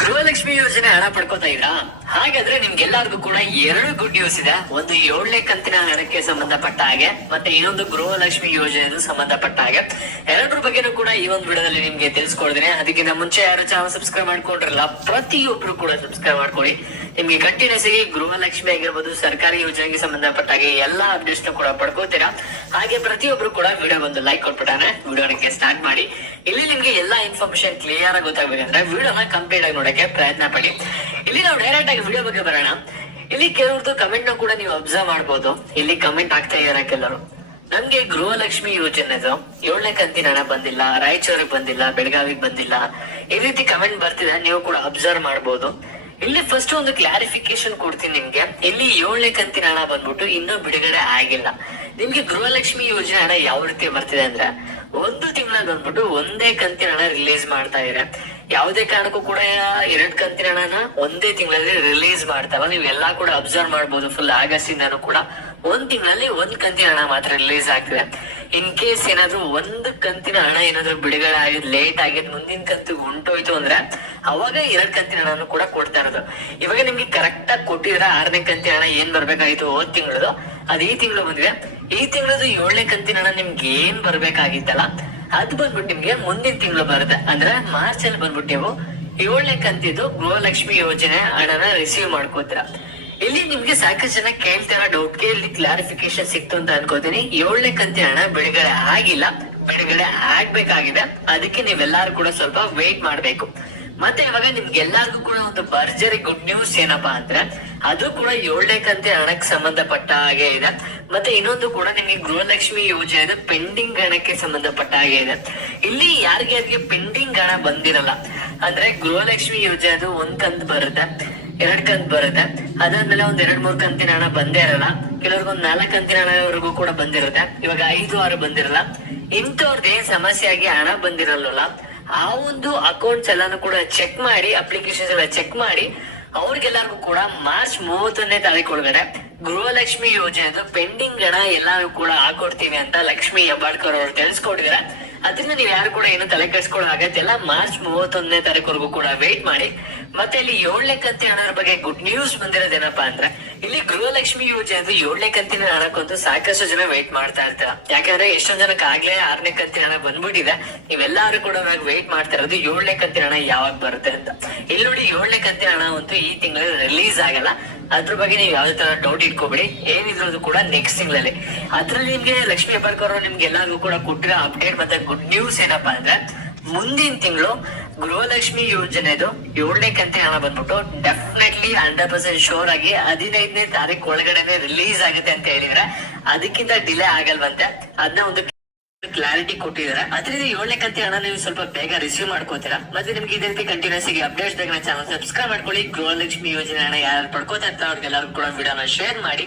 ಗೃಹಲಕ್ಷ್ಮಿ ಯೋಜನೆ ಹಣ ಪಡ್ಕೋತಾ ಇದ್ರಾ? ಹಾಗಾದ್ರೆ ನಿಮ್ಗೆಲ್ಲರಿಗೂ ಕೂಡ ಎರಡು ಗುಡ್ ನ್ಯೂಸ್ ಇದೆ. ಒಂದು ಏಳನೇ ಕಂತಿನ ಹಣಕ್ಕೆ ಸಂಬಂಧಪಟ್ಟ ಹಾಗೆ, ಮತ್ತೆ ಇನ್ನೊಂದು ಗೃಹಲಕ್ಷ್ಮಿ ಯೋಜನೆ ಸಂಬಂಧಪಟ್ಟ ಹಾಗೆ. ಎರಡರ ಬಗ್ಗೆನೂ ಕೂಡ ಈ ಒಂದು ವಿಡಿಯೋದಲ್ಲಿ ನಿಮ್ಗೆ ತಿಳಿಸ್ಕೊಡ್ತೀನಿ. ಅದಕ್ಕಿಂತ ಮುಂಚೆ ಯಾರು ಚಾನಲ್ ಸಬ್ಸ್ಕ್ರೈಬ್ ಮಾಡ್ಕೊಂಡ್ರಲ್ಲ, ಪ್ರತಿಯೊಬ್ರು ಕೂಡ ಸಬ್ಸ್ಕ್ರೈಬ್ ಮಾಡ್ಕೊಳ್ಳಿ. ನಿಮ್ಗೆ ಕಂಟಿನ್ಯೂಸ್ ಆಗಿ ಗೃಹಲಕ್ಷ್ಮಿ ಆಗಿರ್ಬೋದು, ಸರ್ಕಾರಿ ಯೋಜನೆಗೆ ಸಂಬಂಧಪಟ್ಟ ಹಾಗೆ ಎಲ್ಲಾ ಅಪ್ಡೇಟ್ಸ್ ಕೂಡ ಪಡ್ಕೋತೀರಾ? ಹಾಗೆ ಪ್ರತಿಯೊಬ್ರು ಕೂಡ ವಿಡಿಯೋ ಒಂದು ಲೈಕ್ ಕೊಟ್ಬಿಟ್ಟಾನೆ, ವಿಡಿಯೋನಕ್ಕೆ ಸ್ಟಾರ್ಟ್ ಮಾಡಿ. ಇಲ್ಲಿ ನಿಮ್ಗೆ ಎಲ್ಲಾ ಇನ್ಫಾರ್ಮೇಶನ್ ಕ್ಲಿಯರ್ ಆಗಿ ಗೊತ್ತಾಗ್ಬೇಕಂದ್ರೆ, ವಿಡಿಯೋನ ಕಂಪ್ಲೀಟ್ ಆಗಿ ನೋಡಕ್ಕೆ ಪ್ರಯತ್ನ ಪಡಿ. ಇಲ್ಲಿ ನಾವು ಡೈರೆಕ್ಟ್ ಆಗಿ ವಿಡಿಯೋ ಬಗ್ಗೆ ಬರೋಣ. ಇಲ್ಲಿ ಕೆಲವ್ರದ್ದು ಕಮೆಂಟ್ನ ಕೂಡ ನೀವು ಅಬ್ಸರ್ವ್ ಮಾಡ್ಬೋದು. ಇಲ್ಲಿ ಕಮೆಂಟ್ ಆಗ್ತಾ ಇದಾರೆ ಕೆಲವರು. ನಮ್ಗೆ ಗೃಹಲಕ್ಷ್ಮಿ ಯೋಜನೆದು ಏಳನೇ ಕಂತಿನ ಹಣ ಬಂದಿಲ್ಲ, ರಾಯಚೂರಿಗೆ ಬಂದಿಲ್ಲ, ಬೆಳಗಾವಿಗೆ ಬಂದಿಲ್ಲ. ಈ ರೀತಿ ಕಮೆಂಟ್ ಬರ್ತಿದೆ, ನೀವು ಕೂಡ ಅಬ್ಸರ್ವ್ ಮಾಡ್ಬೋದು. ಇಲ್ಲಿ ಫಸ್ಟ್ ಒಂದು ಕ್ಲಾರಿಫಿಕೇಶನ್ ಕೊಡ್ತೀನಿ ನಿಮ್ಗೆ. ಇಲ್ಲಿ ಏಳನೇ ಕಂತಿನ ಹಣ ಬಂದ್ಬಿಟ್ಟು ಇನ್ನೂ ಬಿಡುಗಡೆ ಆಗಿಲ್ಲ. ನಿಮ್ಗೆ ಗೃಹಲಕ್ಷ್ಮಿ ಯೋಜನೆ ಹಣ ಯಾವ ರೀತಿ ಬರ್ತಿದೆ ಅಂದ್ರೆ, ಒಂದು ತಿಂಗಳಲ್ಲಿ ಬಂದ್ಬಿಟ್ಟು ಒಂದೇ ಕಂತಿನ ಹಣ ರಿಲೀಸ್ ಮಾಡ್ತಾ ಇದೆ ಯಾವುದೇ ಕಾರಣಕ್ಕೂ ಕೂಡ ಎರಡ್ ಕಂತಿನ ಹಣನ ಒಂದೇ ತಿಂಗಳಲ್ಲಿ ರಿಲೀಸ್ ಮಾಡ್ತಾವ. ನೀವು ಎಲ್ಲಾ ಕೂಡ ಅಬ್ಸರ್ವ್ ಮಾಡಬಹುದು ಫುಲ್ ಆಗಸ್ಟ್ ಇಂದಾನು ಕೂಡ. ಒಂದ್ ತಿಂಗಳಲ್ಲಿ ಒಂದ್ ಕಂತಿನ ಹಣ ಮಾತ್ರ ರಿಲೀಸ್ ಆಗ್ತಿದೆ. ಇನ್ ಕೇಸ್ ಏನಾದ್ರು ಒಂದ್ ಕಂತಿನ ಹಣ ಏನಾದ್ರು ಬಿಡುಗಡೆ ಆಗಿದ್ ಲೇಟ್ ಆಗಿದ್, ಮುಂದಿನ ಕಂತು ಉಂಟೋಯ್ತು ಅಂದ್ರೆ, ಅವಾಗ ಎರಡ್ ಕಂತಿನ ಹಣನು ಕೂಡ ಕೊಡ್ತಾ ಇರೋದು. ಇವಾಗ ನಿಮ್ಗೆ ಕರೆಕ್ಟ್ ಆಗಿ ಕೊಟ್ಟಿದ್ರೆ ಆರನೇ ಕಂತಿನ ಹಣ ಏನ್ ಬರ್ಬೇಕಾಗಿತ್ತು ಹೋದ್ ತಿಂಗಳದು? ಅದ್ ಈ ತಿಂಗಳು ಬಂದಿದೆ. ಈ ತಿಂಗಳದು ಏಳನೇ ಕಂತಿನ ಹಣ ನಿಮ್ಗೆ ಏನ್ ಬರ್ಬೇಕಾಗಿತ್ತಲ್ಲ? ಅದ್ ಬಂದ್ಬಿಟ್ಟು ನಿಮ್ಗೆ ಮುಂದಿನ ತಿಂಗಳು ಬರುತ್ತೆ. ಅಂದ್ರೆ ಮಾರ್ಚ್ ಅಲ್ಲಿ ಬಂದ್ಬಿಟ್ಟು ನೀವು ಏಳನೇ ಕಂತಿದ್ದು ಗೃಹಲಕ್ಷ್ಮಿ ಯೋಜನೆ ಹಣನ ರಿಸೀವ್ ಮಾಡ್ಕೋತೀರ. ಇಲ್ಲಿ ನಿಮ್ಗೆ ಸಾಕಷ್ಟು ಜನ ಕೇಳ್ತಾರ ಡೌಟ್ಗೆ ಇಲ್ಲಿ ಕ್ಲಾರಿಫಿಕೇಶನ್ ಸಿಕ್ತು ಅಂತ ಅನ್ಕೋತೀನಿ. ಏಳನೇ ಕಂತಿ ಹಣ ಬಿಡುಗಡೆ ಆಗಿಲ್ಲ. ಬಿಡುಗಡೆ ಆಗ್ಬೇಕಾಗಿದೆ. ಅದಕ್ಕೆ ನೀವೆಲ್ಲಾರು ಕೂಡ ಸ್ವಲ್ಪ ವೇಟ್ ಮಾಡ್ಬೇಕು. ಮತ್ತೆ ಇವಾಗ ನಿಮ್ಗೆಲ್ಲಾರ್ಗು ಕೂಡ ಒಂದು ಭರ್ಜರಿ ಗುಡ್ ನ್ಯೂಸ್ ಏನಪ್ಪಾ ಅಂದ್ರೆ, ಅದು ಕೂಡ ಏಳನೇ ಕಂತಿ ಹಣಕ್ಕೆ ಸಂಬಂಧಪಟ್ಟ ಹಾಗೆ ಇದೆ. ಮತ್ತೆ ಇನ್ನೊಂದು ಕೂಡ ನಿಮಗೆ ಗೃಹಲಕ್ಷ್ಮಿ ಯೋಜನೆ ಪೆಂಡಿಂಗ್ ಹಣಕ್ಕೆ ಸಂಬಂಧಪಟ್ಟ ಹಾಗೆ ಇದೆ. ಇಲ್ಲಿ ಯಾರಿಗೆ ಯಾರಿಗೆ ಪೆಂಡಿಂಗ್ ಹಣ ಬಂದಿರಲ್ಲ. ಅಂದ್ರೆ ಗೃಹಲಕ್ಷ್ಮಿ ಯೋಜನೆ ಒಂದ್ ಕಂತ್ ಬರುತ್ತೆ, ಎರಡ್ ಕಂತ್ ಬರುತ್ತೆ. ಅದಾದ್ಮೇಲೆ ಒಂದ್ ಎರಡ್ ಮೂರ್ ಕಂತಿನ ಹಣ ಬಂದೇ ಇರಲ್ಲ. ಕೆಲವ್ರಿಗೊಂದ್ ನಾಲ್ಕ್ ಕಂತಿನ ಹಣವರೆಗೂ ಕೂಡ ಬಂದಿರುತ್ತೆ. ಇವಾಗ ಐದು, ಆರು ಬಂದಿರಲ್ಲ. ಇಂಥವ್ರದ್ದು ಏನ್ ಸಮಸ್ಯೆ ಆಗಿ ಹಣ ಬಂದಿರಲ್ಲ ಆ ಒಂದು ಅಕೌಂಟ್ಸ್ ಎಲ್ಲಾನು ಕೂಡ ಚೆಕ್ ಮಾಡಿ ಅಪ್ಲಿಕೇಶನ್ಸ್ ಎಲ್ಲ ಚೆಕ್ ಮಾಡಿ, ಅವ್ರಿಗೆಲ್ಲರಿಗೂ ಕೂಡ ಮಾರ್ಚ್ ಮೂವತ್ತೊಂದನೇ ತಾರೀಕು ಒಳಗಡೆ ಗೃಹಲಕ್ಷ್ಮಿ ಯೋಜನೆದು ಪೆಂಡಿಂಗ್ ಹಣ ಎಲ್ಲಾನು ಕೂಡ ಹಾಕೊಡ್ತೀವಿ ಅಂತ ಲಕ್ಷ್ಮಿ ಹೆಬ್ಬಾಳ್ಕರ್ ಅವರು ತಿಳಿಸ್ಕೊಟ್ಟಿದಾರೆ. ಅದರಿಂದ ನೀವು ಯಾರು ಕೂಡ ಏನು ತಲೆ ಕೆಡಿಸ್ಕೊಳ್ಳೋ ಆಗತ್ತಿಲ್ಲ ಮಾರ್ಚ್ ಮೂವತ್ತೊಂದನೇ ತಾರೀಕುವರೆಗೂ ಕೂಡ ವೇಟ್ ಮಾಡಿ. ಮತ್ತೆ ಇಲ್ಲಿ ಏಳನೇ ಕಂತೆ ಹಣದ ಬಗ್ಗೆ ಗುಡ್ ನ್ಯೂಸ್ ಬಂದಿರೋದೇನಪ್ಪಾ ಅಂದ್ರೆ ಇಲ್ಲಿ ಗೃಹಲಕ್ಷ್ಮಿ ಯೋಜನೆ ಏಳನೇ ಕಂತಿನ ಹಣಕ್ಕಂತೂ ಸಾಕಷ್ಟು ಜನ ವೇಟ್ ಮಾಡ್ತಾ ಇರ್ತಾರ. ಯಾಕಂದ್ರೆ ಎಷ್ಟೊಂದ್ ಜನಕ್ಕೆ ಆಗ್ಲೇ ಆರನೇ ಕಂತಿನ ಹಣ ಬಂದ್ಬಿಟ್ಟಿದೆ. ನೀವೆಲ್ಲಾರು ಕೂಡ ವೇಟ್ ಮಾಡ್ತಾ ಇರೋದು ಏಳನೇ ಕಂತಿನ ಹಣ ಯಾವಾಗ ಬರುತ್ತೆ ಅಂತ. ಇಲ್ಲಿ ನೋಡಿ ಏಳನೇ ಕಂತಿನ ಹಣ ಅಂತೂ ಈ ತಿಂಗಳಲ್ಲಿ ರಿಲೀಸ್ ಆಗಲ್ಲ. ಅದ್ರ ಬಗ್ಗೆ ನೀವು ಯಾವ್ದೇ ತರ ಡೌಟ್ ಇಟ್ಕೋಬೇಡಿ. ಏನಿದ್ರು ಕೂಡ ನೆಕ್ಸ್ಟ್ ತಿಂಗಳಲ್ಲಿ. ಅದ್ರಲ್ಲಿ ನಿಮ್ಗೆ ಲಕ್ಷ್ಮಿ ಅವರು ನಿಮ್ಗೆ ಎಲ್ಲರಿಗೂ ಕೂಡ ಕೊಟ್ಟಿರೋ ಅಪ್ಡೇಟ್ ಮತ್ತೆ ಗುಡ್ ನ್ಯೂಸ್ ಏನಪ್ಪಾ ಅಂದ್ರೆ, ಮುಂದಿನ ತಿಂಗಳು ಗೃಹಲಕ್ಷ್ಮಿ ಯೋಜನೆದು ಏಳನೇ ಕಂತೆ ಹಣ ಬಂದ್ಬಿಟ್ಟು ಡೆಫಿನೆಟ್ಲಿ ಹಂಡ್ರೆಡ್ ಪರ್ಸೆಂಟ್ ಶೋರ್ ಆಗಿ ಹದಿನೈದನೇ ತಾರೀಕು ಒಳಗಡೆನೆ ರಿಲೀಸ್ ಆಗುತ್ತೆ ಅಂತ ಹೇಳಿದ್ರೆ. ಅದಕ್ಕಿಂತ ಡಿಲೇ ಆಗಲ್ವಂತೆ. ಅದನ್ನ ಒಂದು ಕ್ಲಾರಿಟಿ ಕೊಟ್ಟಿದ್ದಾರೆ ಅದರಿಂದ ಏಳನೇ ಕಂತೆ ಹಣ ನೀವು ಸ್ವಲ್ಪ ಬೇಗ ರಿಸೀವ್ ಮಾಡ್ಕೋತೀರಾ? ಮತ್ತೆ ನಿಮ್ಗೆ ಇದೇ ರೀತಿ ಕಂಟಿನ್ಯೂಸ್ ಆಗಿ ಅಪ್ಡೇಟ್ಸ್ ಬೇಕಾದ್ರೆ ಚಾನಲ್ ಸಬ್ಸ್ಕ್ರೈಬ್ ಮಾಡ್ಕೊಳ್ಳಿ. ಗೃಹಲಕ್ಷ್ಮಿ ಯೋಜನೆ ಹಣ ಯಾರು ಪಡ್ಕೋತಾ ಇರ್ತಾರೆ ಅವ್ರಿಗೆಲ್ಲರೂ ಕೂಡ ವಿಡಿಯೋನ ಶೇರ್ ಮಾಡಿ.